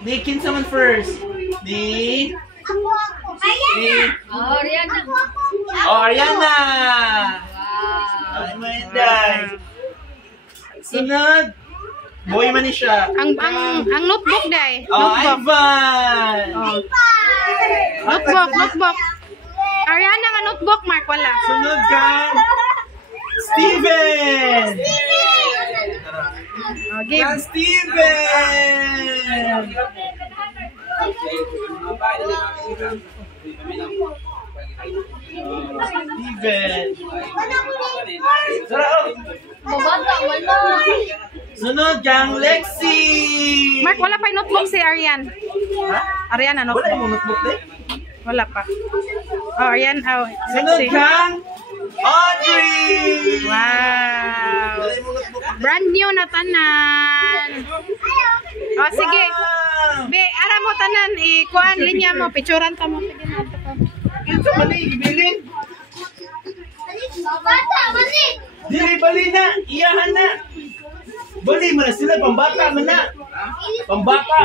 Ni, kinsa man first? Ni? Oh, Ariana. Oh, Ariana! Wow. Ay, my day. Sunod. Boy man ni siya. Ang notebook day. Oh, Notebook. Ivan! Oh. Notebook. Ariana nga notebook, Mark, wala. Sunod ka. Steven! Oh, give. Kang Steven! Steven! Babata, wala. Sunod kang Lexi! Mark, wala pa yung notebook si Arian. Ha? Ariana, Wala notebook. yung notebook din? Wala pa. Oh, Arian. Oh, Sunod Lexi. kang Audrey! Wow. Wala yung notebook din? Brand new na tanan. Oh, sige. Wow! Be, ara mo tanan. Ikuan, linya mo. Picturan ta mo. Pwede na ito ko. Ito mali, ibilin. Babata, mali. Dili, bali na. Iyahan na. Bali mo na sila, pambata man na. Pambata.